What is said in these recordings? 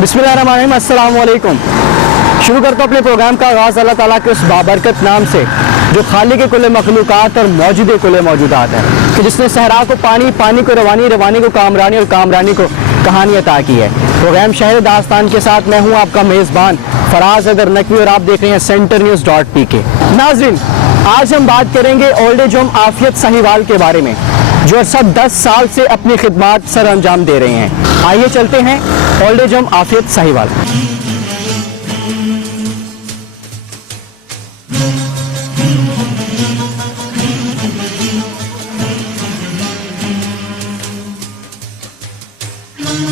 बिस्मिल्लाहिर्रहमानिर्रहीम, अस्सलाम वालेकुम। शुरू करता हूँ अपने प्रोग्राम का आगाज़ अल्लाह ताला के उस बाबरकत नाम से जो खालिक कुल मखलूक़ात और मौजूद कुल मौजूदात है, कि जिसने सहरा को पानी, पानी को रवानी, रवानी को कामरानी और कामरानी को कहानी अता की है। प्रोग्राम शहर दास्तान के साथ मैं हूँ आपका मेज़बान फराज अदर नकवी और आप देख रहे हैं centernews.pk। नाज़रीन, आज हम बात करेंगे ओल्ड एज होम आफियत साहिवाल के बारे में, जो सब 10 साल से अपनी खिदमात सर अंजाम दे रहे हैं। आइए चलते हैं ओल्ड एज होम आफियत साहिवाल।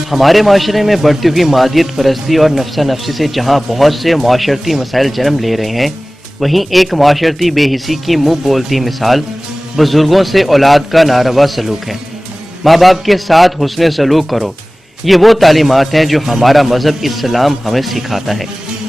हमारे माशरे में बढ़ती हुई मादियत परस्ती और नफ्सा नफसी से जहाँ बहुत से माशरती मसाइल जन्म ले रहे हैं, वहीं एक माशरती बेहिसी की मुँह बोलती मिसाल बुजुर्गों से औलाद का नारवा सलूक है। माँ बाप के साथ हुस्न सलूक करो, ये वो तालीमात हैं जो हमारा मज़हब इस्लाम हमें सिखाता है।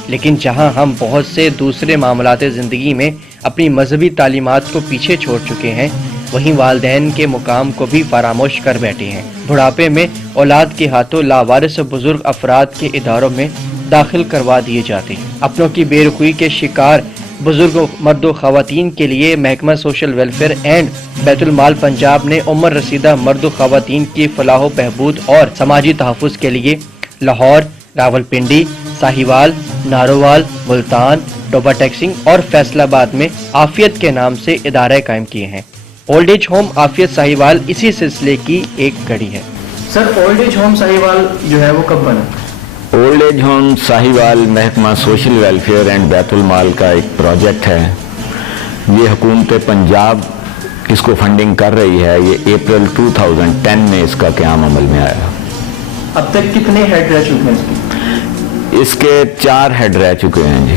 लेकिन जहाँ हम बहुत से दूसरे मामलात ज़िंदगी में अपनी मजहबी तालीमात को पीछे छोड़ चुके हैं, वहीं वालिदैन के मुकाम को भी फरामोश कर बैठे हैं। बुढ़ापे में औलाद के हाथों लावारिस बुजुर्ग अफराद के इदारों में दाखिल करवा दिए जाते हैं। अपनों की बेरुखी के शिकार बुजुर्ग मर्द ख़वातीन के लिए महकमा सोशल वेलफेयर एंड बैतुल माल पंजाब ने उम्र रसीदा मर्द ख़वातीन की फलाह बहबूद और समाजी तहफ़्फ़ुज़ के लिए लाहौर, रावलपिंडी, साहिवाल, नारोवाल, मुल्तान, डोबा टैक्सिंग और फैसलाबाद में आफियत के नाम से इदारे कायम किए हैं। ओल्ड एज होम आफियत साहिवाल इसी सिलसिले की एक कड़ी है। Sir, old age home Sahiwal जो है वो कब बना? ओल्ड एज होम साहिवाल महकमा सोशल वेलफेयर एंड बैतुल माल का एक प्रोजेक्ट है। ये हुकूमत पंजाब इसको फंडिंग कर रही है। ये अप्रैल 2010 में इसका क़याम अमल में आया। अब तक कितने हेड रह चुके हैं इसके 4 हेड रह चुके हैं जी।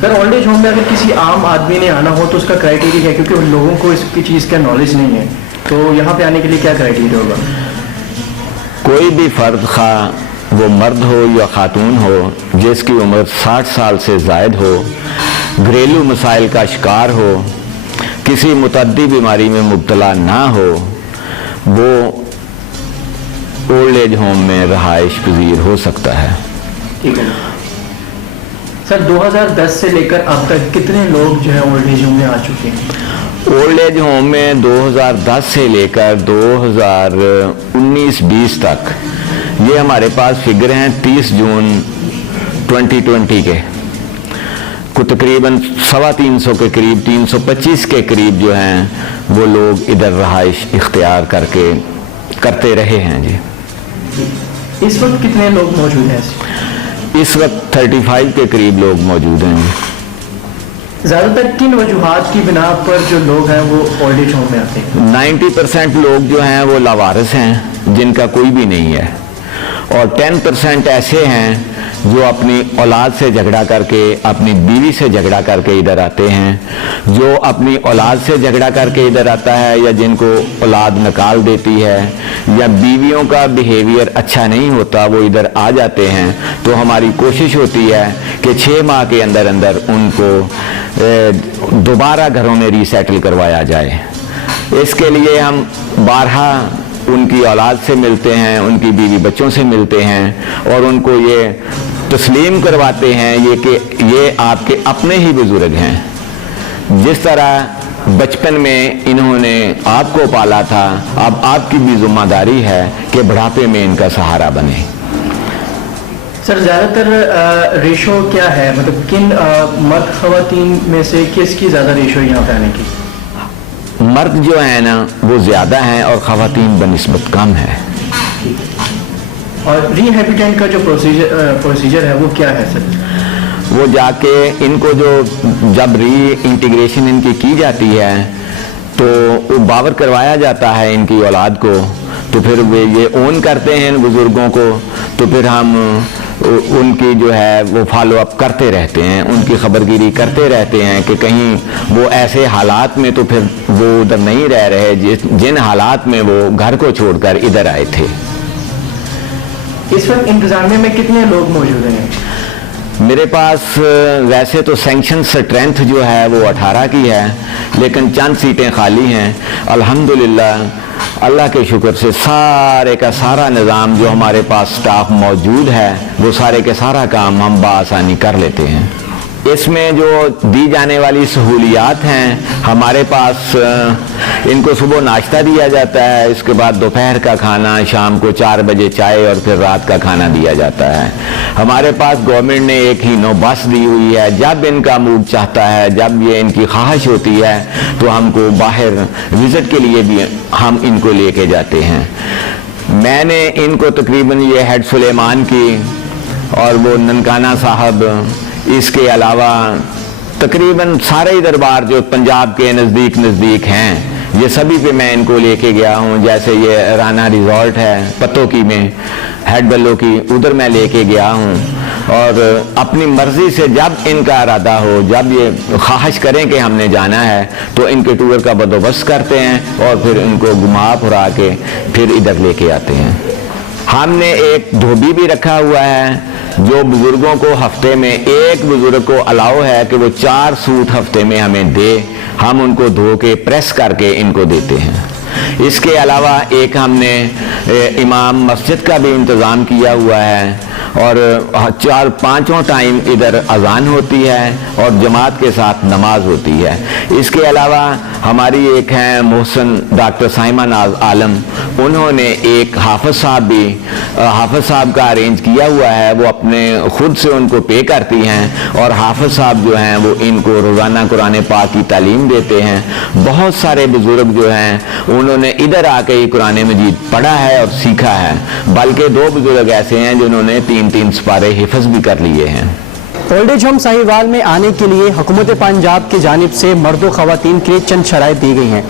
सर, ओल्ड एज होम में अगर किसी आम आदमी ने आना हो तो उसका क्राइटेरिया है, क्योंकि उन लोगों को इसकी चीज़ का नॉलेज नहीं है, तो यहाँ पे आने के लिए क्या क्राइटेरिया होगा? कोई भी फर्द, खा वो मर्द हो या खातून हो, जिसकी उम्र 60 साल से ज़ायद हो, घरेलू मसाइल का शिकार हो, किसी मुतद्दी बीमारी में मुब्तला ना हो, वो ओल्ड एज होम में रहाइश पजीर हो सकता है। ठीक है सर, 2010 से लेकर अब तक कितने लोग जो है ओल्ड एज होम में आ चुके हैं? ओल्ड एज होम में 2010 से लेकर 2019-20 तक ये हमारे पास फिगर हैं 30 जून 2020 के को तकरीबन 350 के करीब, 325 के करीब जो हैं वो लोग इधर रहाइश इख्तियार करते रहे हैं जी। इस वक्त कितने लोग मौजूद हैं? इस वक्त 35 के करीब लोग मौजूद हैं जी। ज़्यादातर किन वजूहात की बिना पर जो लोग हैं वो ओल्ड एज होम में आते हैं? 90% लोग जो हैं वो लावारिस हैं, जिनका कोई भी नहीं है, और 10% ऐसे हैं जो अपनी औलाद से झगड़ा करके, अपनी बीवी से झगड़ा करके इधर आते हैं। जो अपनी औलाद से झगड़ा करके इधर आता है, या जिनको औलाद निकाल देती है, या बीवियों का बिहेवियर अच्छा नहीं होता, वो इधर आ जाते हैं। तो हमारी कोशिश होती है कि 6 माह के अंदर अंदर उनको दोबारा घरों में रीसेटल करवाया जाए। इसके लिए हम बारहा उनकी औलाद से मिलते हैं, उनकी बीवी बच्चों से मिलते हैं और उनको ये तस्लीम करवाते हैं ये कि ये आपके अपने ही बुजुर्ग हैं। जिस तरह बचपन में इन्होंने आपको पाला था, अब आपकी भी जिम्मेदारी है कि बुढ़ापे में इनका सहारा बने। सर, ज़्यादातर रेशो क्या है, मतलब किन मर्द ख़वातीन में से किसकी ज़्यादा रेशो यहाँ पे आने की? मर्द जो है ना वो ज़्यादा हैं और ख़वातीन बनिस्बत कम है। और रिहैबिलिटेशन का जो प्रोसीजर है वो क्या है सर? वो जाके इनको जब री इंटीग्रेशन इनकी की जाती है तो वो बावर करवाया जाता है इनकी औलाद को, तो फिर वे ये ओन करते हैं इन बुजुर्गों को, तो फिर हम उनकी जो है वो फॉलो अप करते रहते हैं, उनकी खबरगिरी करते रहते हैं कि कहीं वो ऐसे हालात में तो फिर वो उधर नहीं रह रहे जिन हालात में वो घर को छोड़कर इधर आए थे। इस वक्त इंतजामिया में कितने लोग मौजूद हैं? میرے پاس ویسے تو سینکشن اسٹرینتھ جو ہے وہ 18 کی ہے، لیکن چند سیٹیں خالی ہیں۔ الحمدللہ اللہ کے شکر سے سارے کا سارا نظام جو ہمارے پاس سٹاف موجود ہے وہ سارے کے سارا کام ہم بآسانی کر لیتے ہیں۔ اس میں جو دی جانے والی سہولیات ہیں، ہمارے پاس ان کو صبح ناشتہ دیا جاتا ہے، اس کے بعد دوپہر کا کھانا، شام کو 4 بجے چائے اور پھر رات کا کھانا دیا جاتا ہے۔ ہمارے پاس گورنمنٹ نے ایک ہی نو بس دی ہوئی ہے، جب ان کا موڈ چاہتا ہے، جب یہ ان کی خواہش ہوتی ہے تو ہم کو باہر وزٹ کے لیے بھی ہم ان کو لے کے جاتے ہیں۔ میں نے ان کو تقریباً یہ ہیڈ سلیمان کی اور وہ ننکانہ صاحب، اس کے علاوہ تقریباً سارے ہی دربار جو پنجاب کے نزدیک ہیں، یہ سبھی پہ میں ان کو لے کے گیا ہوں۔ جیسے یہ رانا ریزورٹ ہے پتوکی میں، ہیڈ بلو کی، ادھر میں لے کے گیا ہوں، اور اپنی مرضی سے جب ان کا ارادہ ہو، جب یہ خواہش کریں کہ ہم نے جانا ہے تو ان کے ٹور کا بندوبست کرتے ہیں اور پھر ان کو گھما پھرا کے پھر ادھر لے کے آتے ہیں۔ ہم نے ایک دھوبی بھی رکھا ہوا ہے جو بزرگوں کو ہفتے میں، ایک بزرگ کو الاؤ ہے کہ وہ 4 سوٹ ہفتے میں ہمیں دے، ہم ان کو دھو کے پریس کر کے ان کو دیتے ہیں۔ اس کے علاوہ ایک ہم نے امام مسجد کا بھی انتظام کیا ہوا ہے، اور 4-5 ٹائم ادھر اذان ہوتی ہے اور جماعت کے ساتھ نماز ہوتی ہے۔ اس کے علاوہ ہماری ایک ہیں محسن ڈاکٹر سائمہ ناز عالم، انہوں نے ایک حافظ صاحب کا ارینج کیا ہوا ہے، وہ اپنے خود سے ان کو پے کرتی ہیں، اور حافظ صاحب جو ہیں وہ ان کو روزانہ قرآن پاک کی تعلیم دیتے ہیں۔ بہت سارے بزرگ جو ہیں انہوں نے ادھر آ کے ہی قرآن مجید پڑھا ہے اور سیکھا ہے، بلکہ 2 بزرگ ایسے ہیں جنہوں نے 3 سپارے حفظ بھی کر لیے ہیں۔ اولڈ ایج ہوم ساہیوال میں آنے کے لیے حکومت پنجاب کی جانب سے مرد و خواتین کے لیے چند شرائط دی گئی ہیں،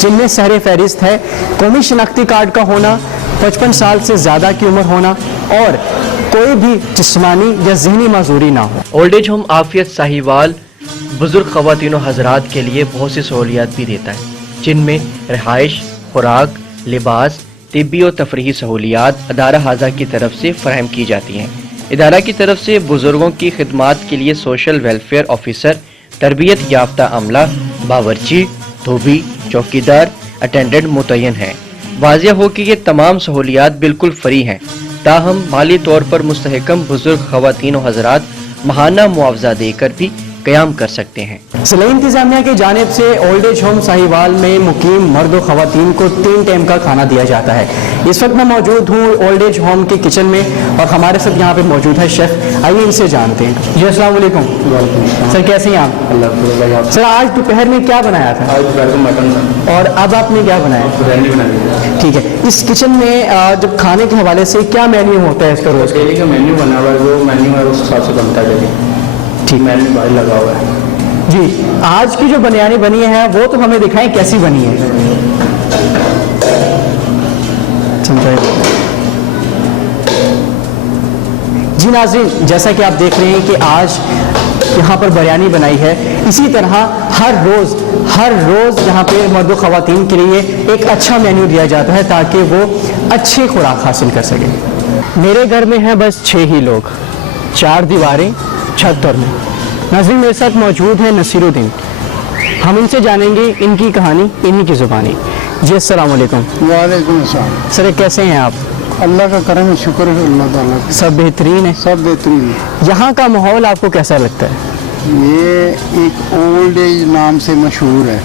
جن میں سہر فہرست ہے قومی شناختی کارڈ کا ہونا، 55 سال سے زیادہ کی عمر ہونا، اور کوئی بھی جسمانی یا ذہنی معذوری نہ ہو۔ اولڈ ایج ہوم عافیت ساہیوال بزرگ خواتین و حضرات کے لیے بہت سی سہولیات بھی دیتا ہے، جن میں رہائش، خوراک، لباس، طبی و تفریحی سہولیات ادارہ اعضاء کی طرف سے فراہم کی جاتی ہیں۔ ادارہ کی طرف سے بزرگوں کی خدمات کے لیے سوشل ویلفیئر آفیسر، تربیت یافتہ عملہ، باورچی، دھوبی، چوکیدار، اٹینڈنٹ متعین ہیں۔ واضح ہو کہ یہ تمام سہولیات بالکل فری ہیں، تاہم مالی طور پر مستحکم بزرگ خواتین و حضرات ماہانہ معاوضہ دے کر بھی قیام کر سکتے ہیں۔ ضلعی انتظامیہ کی جانب سے اولڈ ایج ہوم ساہیوال میں مقیم مرد و خواتین کو 3 ٹائم کا کھانا دیا جاتا ہے۔ اس وقت میں موجود ہوں اولڈ ایج ہوم کے کچن میں، اور ہمارے ساتھ یہاں پہ موجود ہے شیف، آئیے ان سے جانتے ہیں۔ جی السلام علیکم سر، کیسے ہیں آپ؟ اللہ سر آج دوپہر میں کیا بنایا تھا؟ آج دوپہر کو مٹن تھا، اور اب آپ نے کیا بنایا؟ بریانی بنا دی۔ ٹھیک ہے، اس کچن میں جب کھانے کے حوالے سے کیا مینیو ہوتا ہے اس کا روز؟ ڈیلی کا مینیو بنا ہوا ہے، جو مینیو ہے اس حساب سے بنتا ہے ڈیلی۔ ٹھیک، مینیو باہر لگا ہوا ہے۔ جی آج کی جو بریانی بنی ہے وہ تو ہمیں دکھائیں کیسی بنی ہے۔ جی ناظرین، جیسا کہ آپ دیکھ رہے ہیں کہ آج یہاں پر بریانی بنائی ہے، اسی طرح ہر روز یہاں پہ مرد و خواتین کے لیے ایک اچھا مینیو دیا جاتا ہے تاکہ وہ اچھی خوراک حاصل کر سکیں۔ میرے گھر میں ہیں بس 6 ہی لوگ، 4 دیواریں، چھت اور میں۔ ناظرین میرے ساتھ موجود ہیں نصیر الدین، ہم ان سے جانیں گے ان کی کہانی انہی کی زبانی۔ جی السلام علیکم۔ وعلیکم السلام۔ سر کیسے ہیں آپ؟ اللہ کا کرم ہے، شکر ہے اللہ تعالیٰ کا، سب بہترین ہے؟ سب بہترین ہے۔ یہاں کا ماحول آپ کو کیسا لگتا ہے؟ یہ ایک اولڈ ایج نام سے مشہور ہے،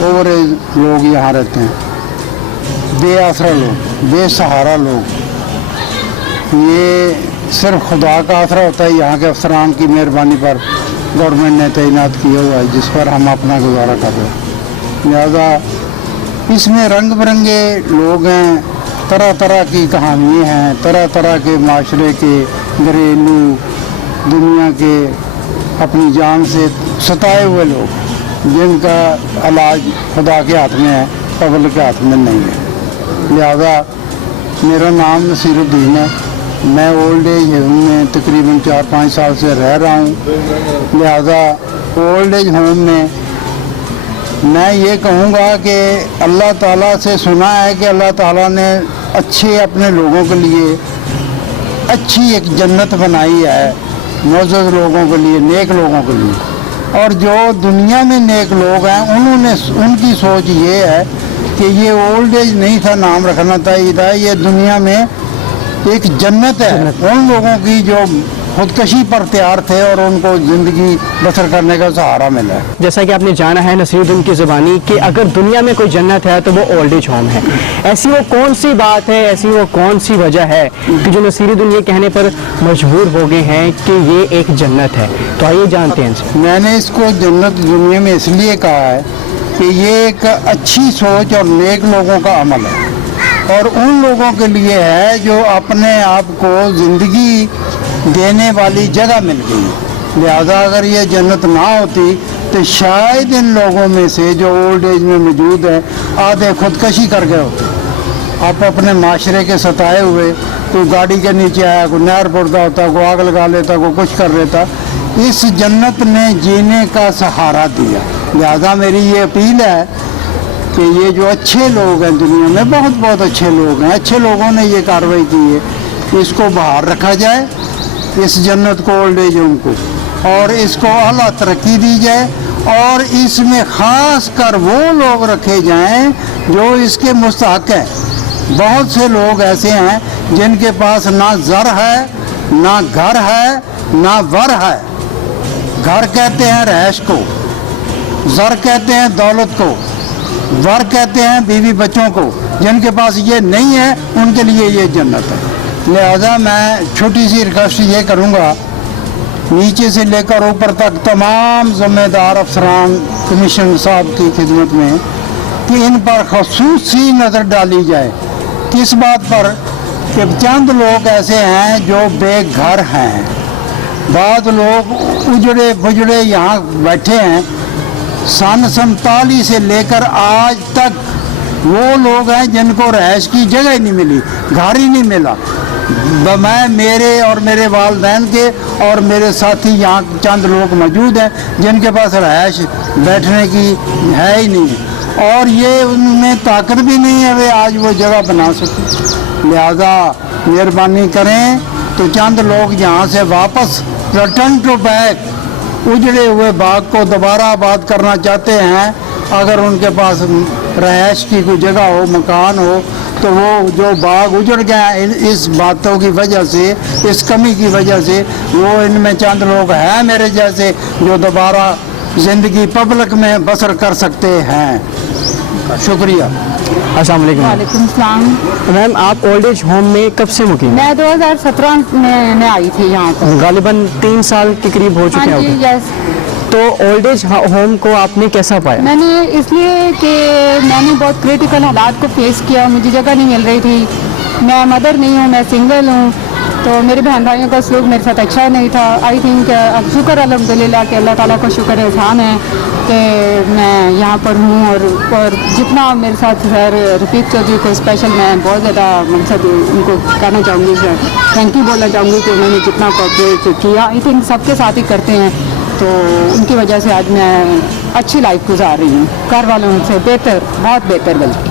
اوور ایج لوگ یہاں رہتے ہیں، بے آسرا لوگ، بے سہارا لوگ۔ یہ صرف خدا کا آسرا ہوتا ہے، یہاں کے افسران کی مہربانی پر گورنمنٹ نے تعینات کیا ہوا ہے، جس پر ہم اپنا گزارا کر رہے ہیں۔ لہذا اس میں رنگ برنگے لوگ ہیں، طرح طرح کی کہانیاں ہیں، طرح طرح کے معاشرے کے، گھریلو، دنیا کے، اپنی جان سے ستائے ہوئے لوگ، جن کا علاج خدا کے ہاتھ میں ہے، پبلک کے ہاتھ میں نہیں ہے۔ لہذا میرا نام نصیر الدین ہے، میں اولڈ ایج ہوم میں تقریباً 4-5 سال سے رہ رہا ہوں۔ لہذا اولڈ ایج ہوم میں یہ کہوں گا کہ اللہ تعالیٰ سے سنا ہے کہ اللہ تعالیٰ نے اچھے اپنے لوگوں کے لیے اچھی ایک جنت بنائی ہے، मुअज़्ज़ज़ लोगों के लिए, नेक लोगों के लिए। और जो दुनिया में नेक लोग हैं उन्होंने उनकी सोच ये है कि ये ओल्ड एज नहीं था नाम रखना चाहिए था, ये दुनिया में एक जन्नत है उन लोगों की जो खुदकशी पर तैयार थे और उनको ज़िंदगी बसर करने का सहारा मिला है। जैसा कि आपने जाना है नसीरुद्दीन की ज़ुबानी कि अगर दुनिया में कोई जन्नत है तो वो ओल्ड एज होम है। ऐसी वो कौन सी बात है, ऐसी वो कौन सी वजह है कि जो नसीरुद्दीन ये कहने पर मजबूर हो गए हैं कि ये एक जन्नत है? तो आइए जानते हैं इनसे। मैंने इसको जन्नत दुनिया में इसलिए कहा है कि ये एक अच्छी सोच और नेक लोगों का अमल है और उन लोगों के लिए है जो अपने आप को ज़िंदगी देने वाली जगह मिल गई। लिहाजा अगर ये जन्नत ना होती तो शायद इन लोगों में से जो ओल्ड एज में मौजूद है आधे खुदकशी कर गए होते। आप अपने माशरे के सताए हुए, कोई गाड़ी के नीचे आया, कोई नहर पड़ता होता, कोई आग लगा लेता, कोई कुछ कर लेता। इस जन्नत ने जीने का सहारा दिया। लिहाजा मेरी ये अपील है कि ये जो अच्छे लोग हैं दुनिया में, बहुत बहुत अच्छे लोग हैं, अच्छे लोगों ने ये कार्रवाई की है, इसको बाहर रखा जाए, इस जन्नत को, ओल्ड एज होम को, और इसको आला तरक्की दी जाए और इसमें ख़ास कर वो लोग रखे जाएं जो इसके मुस्तहक हैं। बहुत से लोग ऐसे हैं जिनके पास ना ज़र है, ना घर है, ना वर है। घर कहते हैं रैश को, ज़र कहते हैं दौलत को, वर कहते हैं बीवी बच्चों को। जिनके पास ये नहीं है उनके लिए ये जन्नत है। लिहाजा मैं छोटी सी रिक्वेस्ट ये करूँगा नीचे से लेकर ऊपर तक तमाम ज़िम्मेदार अफसरान कमीशन साहब की खिदमत में कि इन पर ख़ुसूसी नज़र डाली जाए। किस बात पर कि चंद लोग ऐसे हैं जो बेघर हैं, बाद लोग उजड़े बुजड़े यहाँ बैठे हैं। सन 47 से लेकर आज तक वो लोग हैं जिनको रहायश की जगह ही नहीं मिली, घर ही नहीं मिला। मैं, मेरे और मेरे वालिदैन के और मेरे साथी यहाँ चंद लोग मौजूद हैं जिनके पास रहायश बैठने की है ही नहीं और ये उनमें ताकत भी नहीं है वे आज वो जगह बना सकें। लिहाजा मेहरबानी करें तो चंद लोग यहाँ से वापस रिटर्न टू बैक उजड़े हुए बाग को दोबारा आबाद करना चाहते हैं। अगर उनके पास रहायश की कोई जगह हो, मकान हो, तो वो जो बाग उजड़ गया इस बातों की वजह से, इस कमी की वजह से, वो इनमें चंद लोग हैं मेरे जैसे जो दोबारा ज़िंदगी पब्लिक में बसर कर सकते हैं। शुक्रिया। अस्सलाम वालेकुम। वालेकुम सलाम। मैम, आप ओल्ड एज होम में कब से मुकीम हैं? मैं 2017 में आई थी यहाँ पर। गालिबन 3 साल के करीब हो चुके हाँ जी, हैं। यस। तो ओल्ड एज होम को आपने कैसा पाया? मैंने इसलिए कि मैंने बहुत क्रिटिकल हालात को फेस किया, मुझे जगह नहीं मिल रही थी। मैं मदर नहीं हूँ, मैं सिंगल हूँ, तो मेरे बहन भाइयों का सलूक मेरे साथ अच्छा नहीं था। आई थिंक अब शुक्र अल्हम्दुलिल्लाह कि अल्लाह ताला का शुक्र एहसान है कि मैं यहाँ पर हूँ और जितना मेरे साथ सर रफीक चौधरी को स्पेशल मैं बहुत ज़्यादा मकसद उनको कहना चाहूँगी, थैंक यू बोलना चाहूँगी कि उन्होंने जितना कोऑपरेट किया। आई थिंक सबके साथ ही करते हैं, तो उनकी वजह से आज मैं अच्छी लाइफ गुजार रही हूँ, घर वालों से बेहतर, बहुत बेहतर। बल्कि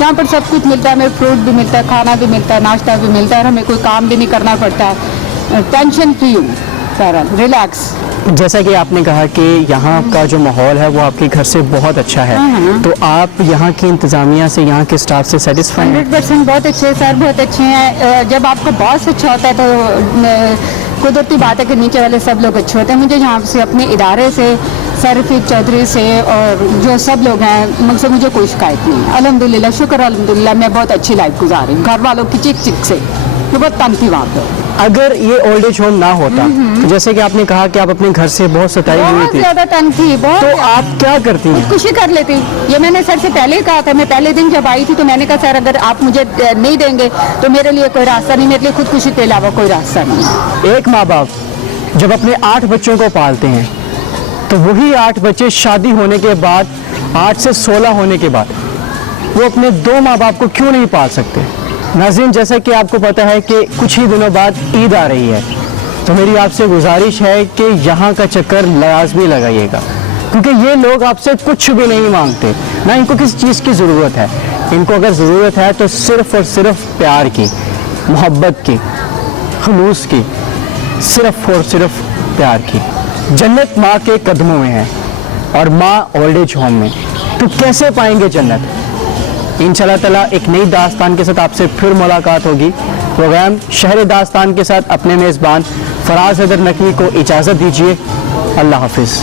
यहाँ पर सब कुछ मिलता है, हमें फ्रूट भी मिलता है, खाना भी मिलता है, नाश्ता भी मिलता है, हमें कोई काम भी नहीं करना पड़ता है, टेंशन फ्री हूँ सारा, रिलैक्स। जैसा कि आपने कहा कि यहाँ का जो माहौल है वो आपके घर से बहुत अच्छा है, तो आप यहाँ की इंतज़ामिया से, यहाँ के स्टाफ से सेटिस्फाई हैं? 100% बहुत अच्छे सर, बहुत अच्छे हैं। जब आपका बॉस अच्छा होता है तो कुदरती बात है कि नीचे वाले सब लोग अच्छे होते हैं। मुझे यहाँ से अपने इदारे से, सर रफीक चौधरी से और जो सब लोग हैं, मुझसे मुझे कोई शिकायत नहीं है। अल्हम्दुलिल्लाह, शुक्र अल्हम्दुलिल्लाह, मैं बहुत अच्छी लाइफ गुजार रही हूँ। घर वालों की चिक चिक से तो बहुत तंग थी वहाँ पर। अगर ये ओल्ड एज होम ना होता, तो जैसे कि आपने कहा कि आप अपने घर से बहुत सताई हुई बहुत थी, ज़्यादा तंग थी, बहुत। तो आप क्या करती हैं? खुशी कर लेती। ये मैंने सर से पहले ही कहा था। मैं पहले दिन जब आई थी तो मैंने कहा सर अगर आप मुझे नहीं देंगे तो मेरे लिए कोई रास्ता नहीं, मेरे लिए खुदकुशी के अलावा कोई रास्ता नहीं। एक माँ बाप जब अपने 8 बच्चों को पालते हैं तो वही 8 बच्चे शादी होने के बाद, 8 से 16 होने के बाद, वो अपने 2 माँ बाप को क्यों नहीं पाल सकते? नाज़रीन, जैसा कि आपको पता है कि कुछ ही दिनों बाद ईद आ रही है, तो मेरी आपसे गुजारिश है कि यहाँ का चक्कर लाजमी लगाइएगा, क्योंकि ये लोग आपसे कुछ भी नहीं मांगते, ना इनको किसी चीज़ की ज़रूरत है। इनको अगर ज़रूरत है तो सिर्फ़ और सिर्फ प्यार की, मोहब्बत की, खलूस की। सिर्फ और सिर्फ प्यार की। जन्नत माँ के कदमों में है और माँ ओल्ड एज होम में, तो कैसे पाएंगे जन्नत। इंशाल्लाह ताला एक नई दास्तान के साथ आपसे फिर मुलाकात होगी। प्रोग्राम शहर दास्तान के साथ अपने मेज़बान फराज हैदर नकवी को इजाज़त दीजिए। अल्लाह हाफिज़।